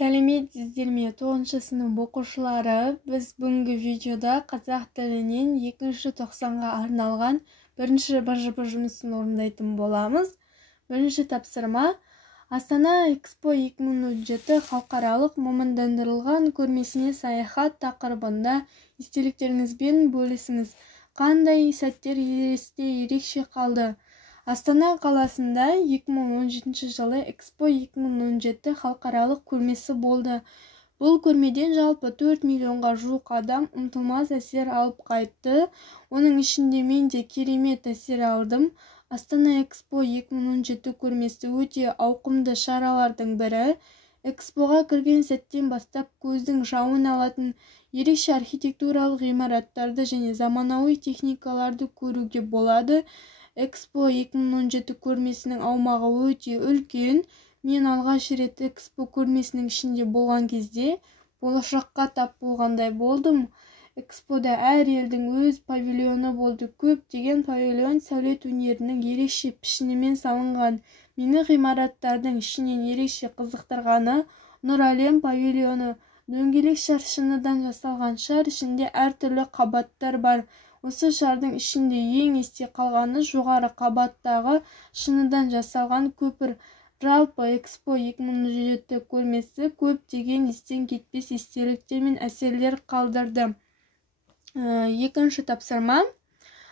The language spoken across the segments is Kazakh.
Сәлеметсіздер ме, 9 сынып оқушылары? Біз бүгінгі видеода қазақ тілінен 2-ші тоқсанға арналған бірінші БЖБ жұмысын орындайтын боламыз. Бірінші тапсырма: Астана Экспо 2017 халықаралық мамандандырылған көрмесіне саяхат тақырыбында естеліктеріңізбен бөлісіңіз. Қандай сәттер есте ерекше қалды? Астана қаласында 2017 жылы Экспо 2017 халықаралық көрмесі болды. Бұл көрмеден жалпы 4 миллионға жуық адам ұмытылмас әсер алып қайтты. Оның ішінде мен де керемет әсер алдым. Астана Экспо 2017 көрмесі өте ауқымды шаралардың бірі. Экспоға кірген сәттен бастап көздің жауын алатын ерекше архитектуралық ғимараттарды және заманауи техникаларды көруге болады. Экспо 2017 көрмесінің аумағы өте үлкен. Мен алғаш рет Экспо көрмесінің ішінде болған кезде болашаққа тап болғандай болдым. Экспода әр елдің өз павильоны болды. Көптеген павильон сәулет өнерінің ерекше пішінімен салынған. Мені ғимараттардың ішінен ерекше қызықтырғаны Нұр әлем павильоны. Дөңгелек шар шыныдан жасалған шар, ішінде әртүрлі қабаттар бар. Осы шардың ішінде ең есте қалғаны жоғары қабаттағы шыныдан жасалған көпір. Жалпы Экспо 2017 көрмесі көптеген естен кетпес естеліктер мен әсерлер қалдырды. Екінші тапсырма: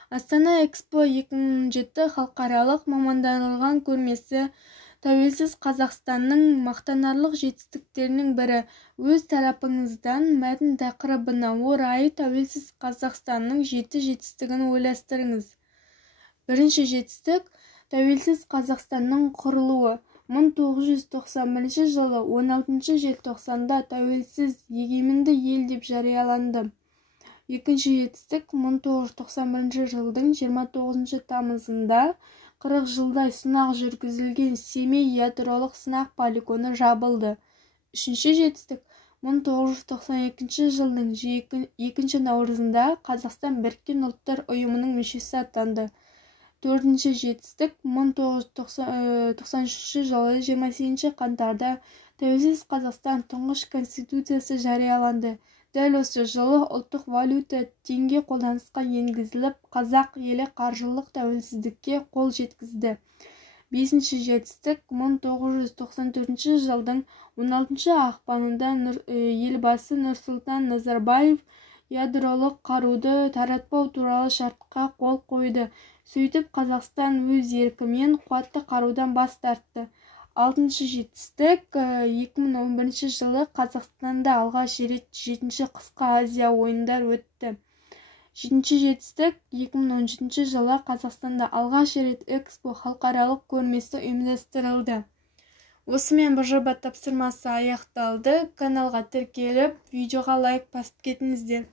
Астана Экспо 2017 халықаралық мамандандырылған көрмесі тәуелсіз Қазақстанның мақтанарлық жетістіктерінің бірі. Өз тарапыңыздан мәтін тақырыбына орай тәуелсіз Қазақстанның 7 жетістігін ойластырыңыз. Бірінші жетістік: тәуелсіз Қазақстанның құрылуы. 1991 жылы 16 желтоқсанда тәуелсіз егеменді ел деп жарияланды. Екінші жетістік: 1991 жылдың 29 тамызында 40 жылдай сынақ жүргізілген Семей ядролық сынақ полигоны жабылды. Үшінші жетістік: 1992 жылдың 2 наурызында Қазақстан Біріккен ұлттар ұйымының мүшесі атанды. Төртінші жетістік: 1993 жылы 28 қаңтарда тәуелсіз Қазақстан тұңғыш конституциясы жарияланды. Дәл осы жылы ұлттық валюта теңге қолданысқа енгізіліп, қазақ елі қаржылық тәуелсіздікке қол жеткізді. Бесінші жетістік: 1994 жылдың 16 ақпанында елбасы Нұрсұлтан Назарбаев ядролық қаруды таратпау туралы шартқа қол қойды. Сөйтіп, Қазақстан өз еркімен қуатты қарудан бас тартты. Алтыншы жетістік: 2011 жылы Қазақстанда алғаш рет 7-ші қысқы Азия ойындар өтті. Жетінші жетістік: 2017 жылы Қазақстанда алғаш рет Экспо халықаралық көрмесі ұйымдастырылды. Осымен БЖБ тапсырмасы аяқталды. Каналға тіркеліп, видеоға лайк басып кетіңіздер.